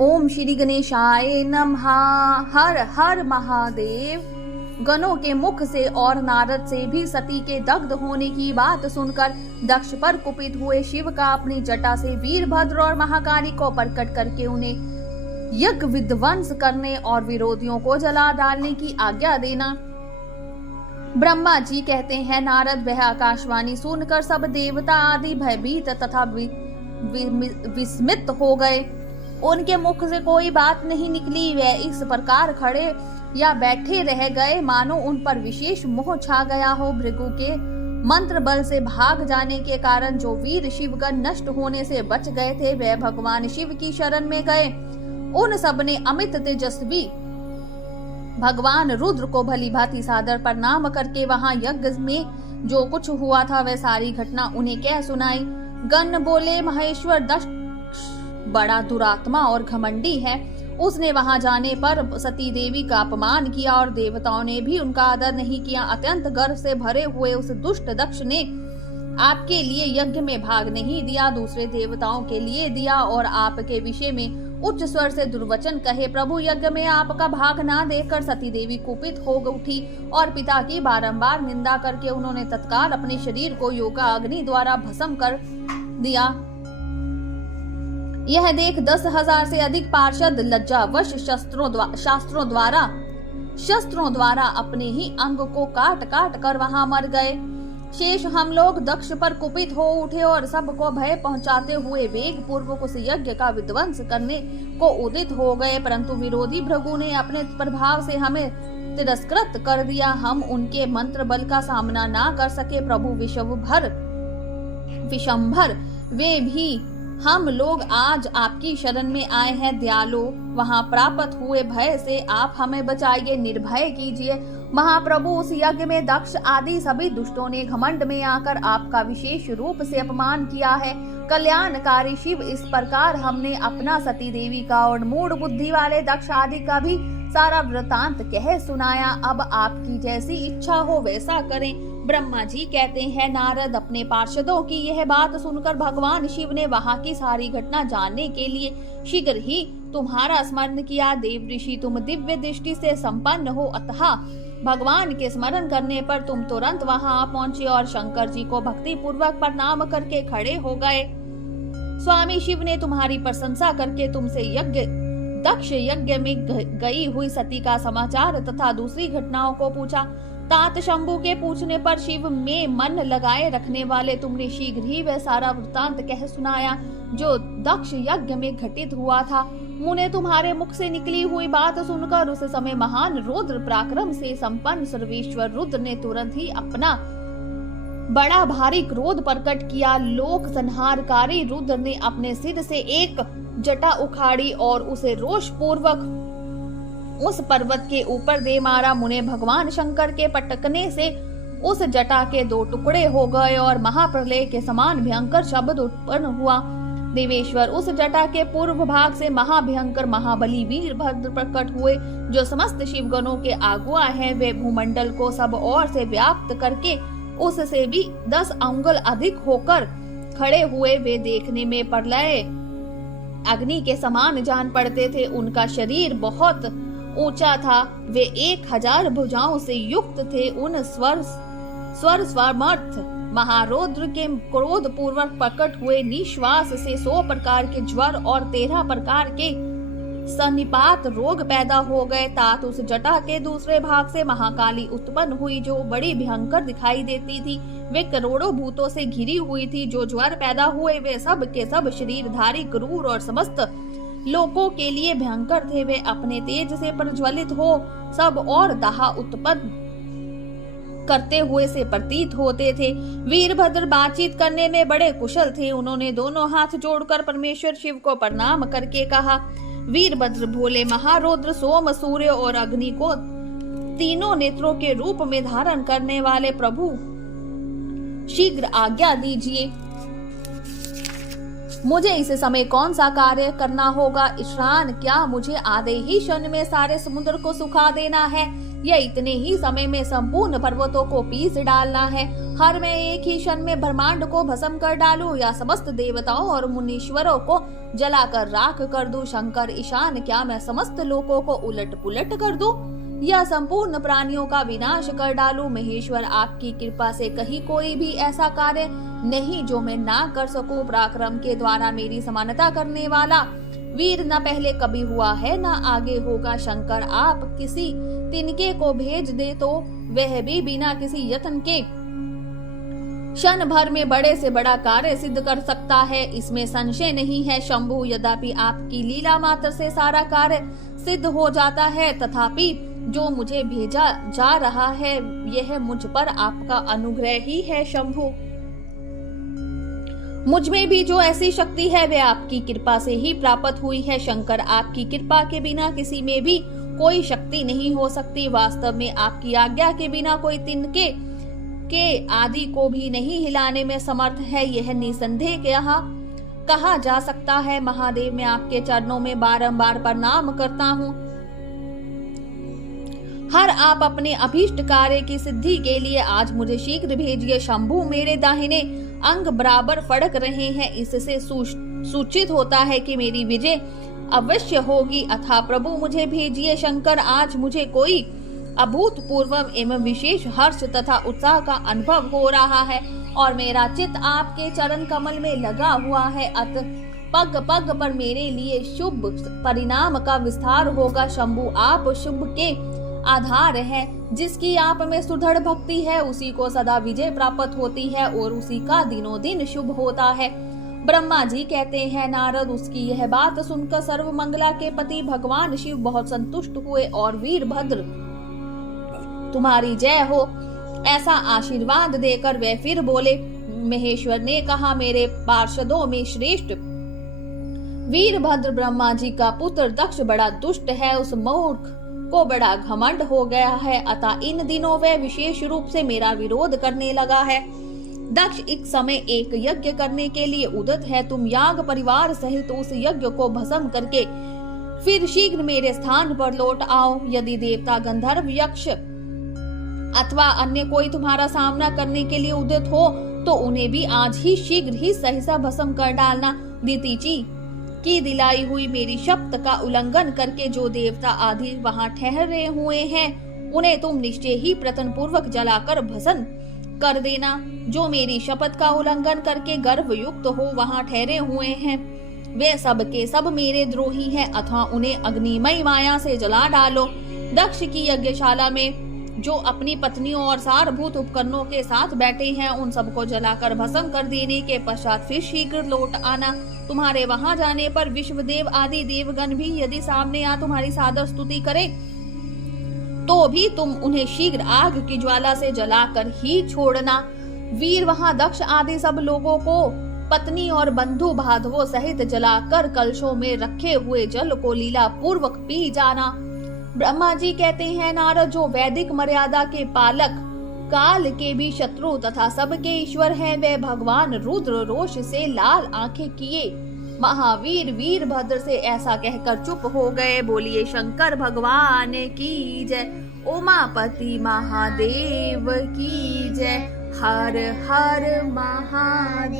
ओम श्री गणेशाय नमः। हर हर महादेव। गणों के मुख से और नारद से भी सती के दग्ध होने की बात सुनकर दक्ष पर कुपित हुए शिव का अपनी जटा से वीरभद्र और महाकाली को प्रकट करके उन्हें यज्ञ विध्वंस करने और विरोधियों को जला डालने की आज्ञा देना। ब्रह्मा जी कहते हैं, नारद वह आकाशवाणी सुनकर सब देवता आदि भयभीत तथा विस्मित हो गए। उनके मुख से कोई बात नहीं निकली। वे इस प्रकार खड़े या बैठे रह गए मानो उन पर विशेष मोह छा गया हो। भृगु के मंत्र बल से भाग जाने के कारण जो वीर शिवगण नष्ट होने से बच गए थे, वे भगवान शिव की शरण में गए। उन सब ने अमित तेजस्वी भगवान रुद्र को भली भांति सादर प्रणाम करके वहां यज्ञ में जो कुछ हुआ था वह सारी घटना उन्हें कह सुनाई। गण बोले, महेश्वर दक्ष बड़ा दुरात्मा और घमंडी है। उसने वहां जाने पर सती देवी का अपमान किया और देवताओं ने भी उनका आदर नहीं किया। अत्यंत गर्व से भरे हुए उस दुष्ट दक्ष ने आपके लिए यज्ञ में भाग नहीं दिया, दूसरे देवताओं के लिए दिया और आपके विषय में उच्च स्वर से दुर्वचन कहे। प्रभु, यज्ञ में आपका भाग ना देखकर सती देवी कुपित हो उठी और पिता की बारंबार निंदा करके उन्होंने तत्काल अपने शरीर को योगा अग्नि द्वारा भस्म कर दिया। यह देख 10,000 से अधिक पार्षद लज्जावश शस्त्रों द्वारा अपने ही अंग को काट काट कर वहां मर गए। शेष हम लोग दक्ष पर कुपित हो उठे और सबको भय पहुंचाते हुए वेग पूर्वक उस यज्ञ का विध्वंस करने को उदित हो गए, परंतु विरोधी भृगु ने अपने प्रभाव से हमें तिरस्कृत कर दिया। हम उनके मंत्र बल का सामना ना कर सके। प्रभु विशंभर वे भी हम लोग आज आपकी शरण में आए हैं। दयालु, वहां प्राप्त हुए भय से आप हमें बचाइए, निर्भय कीजिए। महाप्रभु, उस यज्ञ में दक्ष आदि सभी दुष्टों ने घमंड में आकर आपका विशेष रूप से अपमान किया है। कल्याणकारी शिव, इस प्रकार हमने अपना सती देवी का और मूढ़ बुद्धि वाले दक्ष आदि का भी सारा वृतांत कह सुनाया। अब आपकी जैसी इच्छा हो वैसा करें। ब्रह्मा जी कहते हैं, नारद अपने पार्षदों की यह बात सुनकर भगवान शिव ने वहां की सारी घटना जानने के लिए शीघ्र ही तुम्हारा स्मरण किया। देव ऋषि, तुम दिव्य दृष्टि से संपन्न हो, अतः भगवान के स्मरण करने पर तुम तुरंत वहां पहुंचे और शंकर जी को भक्ति पूर्वक प्रणाम करके खड़े हो गए। स्वामी शिव ने तुम्हारी प्रशंसा करके तुमसे दक्ष यज्ञ में गई हुई सती का समाचार तथा दूसरी घटनाओं को पूछा। तात शंभु के पूछने पर शिव में मन लगाए रखने वाले तुमने शीघ्र ही वह सारा वृत्तांत कह सुनाया जो दक्ष यज्ञ में घटित हुआ था। मुने, तुम्हारे मुख से निकली हुई बात सुनकर उस समय महान रुद्र पराक्रम से संपन्न सर्वेश्वर रुद्र ने तुरंत ही अपना बड़ा भारी क्रोध प्रकट किया। लोक संहारकारी रुद्र ने अपने सिर से एक जटा उखाड़ी और उसे रोष पूर्वक उस पर्वत के ऊपर दे मारा। मुने, भगवान शंकर के पटकने से उस जटा के 2 टुकड़े हो गए और महाप्रलय के समान भयंकर शब्द उत्पन्न हुआ। देवेश्वर, उस जटा के पूर्व भाग से महाभयंकर महाबली वीरभद्र प्रकट हुए, जो समस्त शिवगणों के अगुआ हैं। वे भूमंडल को सब ओर से व्याप्त करके उससे भी 10 अंगुल अधिक होकर खड़े हुए। वे देखने में प्रलय अग्नि के समान जान पड़ते थे। उनका शरीर बहुत ऊंचा था। वे 1000 भुजाओं से युक्त थे। उन स्वरमर्थ महारौद्र के क्रोध पूर्वक प्रकट हुए निश्वास से 100 प्रकार के ज्वर और 13 प्रकार के सन्निपात रोग पैदा हो गए। तात उस जटा के दूसरे भाग से महाकाली उत्पन्न हुई, जो बड़ी भयंकर दिखाई देती थी। वे करोड़ों भूतों से घिरी हुई थी। जो ज्वर पैदा हुए वे सब के सब शरीरधारी क्रूर और समस्त लोगों के लिए भयंकर थे। वे अपने तेज से प्रज्वलित हो सब और दाह उत्पन्न करते हुए से प्रतीत होते थे। वीरभद्र बातचीत करने में बड़े कुशल थे। उन्होंने दोनों हाथ जोड़कर परमेश्वर शिव को प्रणाम करके कहा, वीरभद्र बोले, महारौद्र, सोम, सूर्य और अग्नि को तीनों नेत्रों के रूप में धारण करने वाले प्रभु, शीघ्र आज्ञा दीजिए। मुझे इस समय कौन सा कार्य करना होगा? स्नान? क्या मुझे आधे ही क्षण में सारे समुद्र को सुखा देना है? यह इतने ही समय में संपूर्ण पर्वतों को पीस डालना है। हर मैं एक ही क्षण में ब्रह्मांड को भस्म कर डालूं या समस्त देवताओं और मुनीश्वरों को जलाकर राख कर दूं। शंकर ईशान, क्या मैं समस्त लोकों को उलट पुलट कर दूं या संपूर्ण प्राणियों का विनाश कर डालूं? महेश्वर, आपकी कृपा से कहीं कोई भी ऐसा कार्य नहीं जो मैं ना कर सकूं। पराक्रम के द्वारा मेरी समानता करने वाला वीर न पहले कभी हुआ है न आगे होगा। शंकर, आप किसी तिनके को भेज दे तो वह भी बिना किसी यत्न के क्षण भर में बड़े से बड़ा कार्य सिद्ध कर सकता है, इसमें संशय नहीं है। शंभु, यद्यपि आपकी लीला मात्र से सारा कार्य सिद्ध हो जाता है, तथापि जो मुझे भेजा जा रहा है यह मुझ पर आपका अनुग्रह ही है। शंभु, मुझ में भी जो ऐसी शक्ति है वह आपकी कृपा से ही प्राप्त हुई है। शंकर, आपकी कृपा के बिना किसी में भी कोई शक्ति नहीं हो सकती। वास्तव में आपकी आज्ञा के बिना कोई तिनके के आदि को भी नहीं हिलाने में समर्थ है, यह निसंदेह कहा जा सकता है। महादेव, मैं आपके चरणों में बारंबार प्रणाम करता हूँ। हर आप अपने अभीष्ट कार्य की सिद्धि के लिए आज मुझे शीघ्र भेजिए। शंभु, मेरे दाहिने अंग बराबर फड़क रहे हैं, इससे सूचित होता है कि मेरी विजय अवश्य होगी। अथा प्रभु, मुझे भेजिए। शंकर, आज मुझे कोई अभूतपूर्व एवं विशेष हर्ष तथा उत्साह का अनुभव हो रहा है और मेरा चित्त आपके चरण कमल में लगा हुआ है। अत पग पग पर मेरे लिए शुभ परिणाम का विस्तार होगा। शंभु, आप शुभ के आधार है। जिसकी आप में सुदृढ़ भक्ति है उसी को सदा विजय प्राप्त होती है और उसी का दिनों दिन शुभ होता है। ब्रह्मा जी कहते हैं, नारद, उसकी यह बात सुनकर सर्व मंगला के पति भगवान शिव बहुत संतुष्ट हुए और वीरभद्र, तुम्हारी जय हो, ऐसा आशीर्वाद देकर वे फिर बोले। महेश्वर ने कहा, मेरे पार्षदों में श्रेष्ठ वीरभद्र ब्रह्मा जी का पुत्र दक्ष बड़ा दुष्ट है, उस मूर्ख को बड़ा घमंड हो गया है, अतः इन दिनों वह विशेष रूप से मेरा विरोध करने लगा है। दक्ष इस समय एक यज्ञ करने के लिए उद्यत है। तुम याग परिवार सहित उस यज्ञ को भस्म करके फिर शीघ्र मेरे स्थान पर लौट आओ। यदि देवता, गंधर्व, यक्ष अथवा अन्य कोई तुम्हारा सामना करने के लिए उद्यत हो तो उन्हें भी आज ही शीघ्र ही सहसा भस्म कर डालना। दीतिची की दिलाई हुई मेरी शपथ का उल्लंघन करके जो देवता आदि वहां ठहरे हुए हैं उन्हें तुम निश्चय ही प्रयत्न पूर्वक जलाकर भस्म कर देना। जो मेरी शपथ का उल्लंघन करके गर्भ युक्त हो वहां ठहरे हुए हैं वे सब के सब मेरे द्रोही हैं, अथवा उन्हें अग्निमय माया से जला डालो। दक्ष की यज्ञशाला में जो अपनी पत्नियों और सारभूत उपकरणों के साथ बैठे हैं उन सबको जलाकर भस्म कर देने के पश्चात फिर शीघ्र लौट आना। तुम्हारे वहां जाने पर विश्वदेव आदि देवगण भी यदि सामने आ तुम्हारी सादर स्तुति करे तो भी तुम उन्हें शीघ्र आग की ज्वाला से जलाकर ही छोड़ना। वीर वहां दक्ष आदि सब लोगों को पत्नी और बंधु बांधवों सहित जलाकर कलशों में रखे हुए जल को लीला पूर्वक पी जाना। ब्रह्मा जी कहते हैं, नारद, जो वैदिक मर्यादा के पालक, काल के भी शत्रु तथा सबके ईश्वर है, वे भगवान रुद्र रोष से लाल आंखें किए महावीर वीरभद्र से ऐसा कहकर चुप हो गए। बोलिए शंकर भगवान की जय, उमापति महादेव की जय, हर हर महादेव।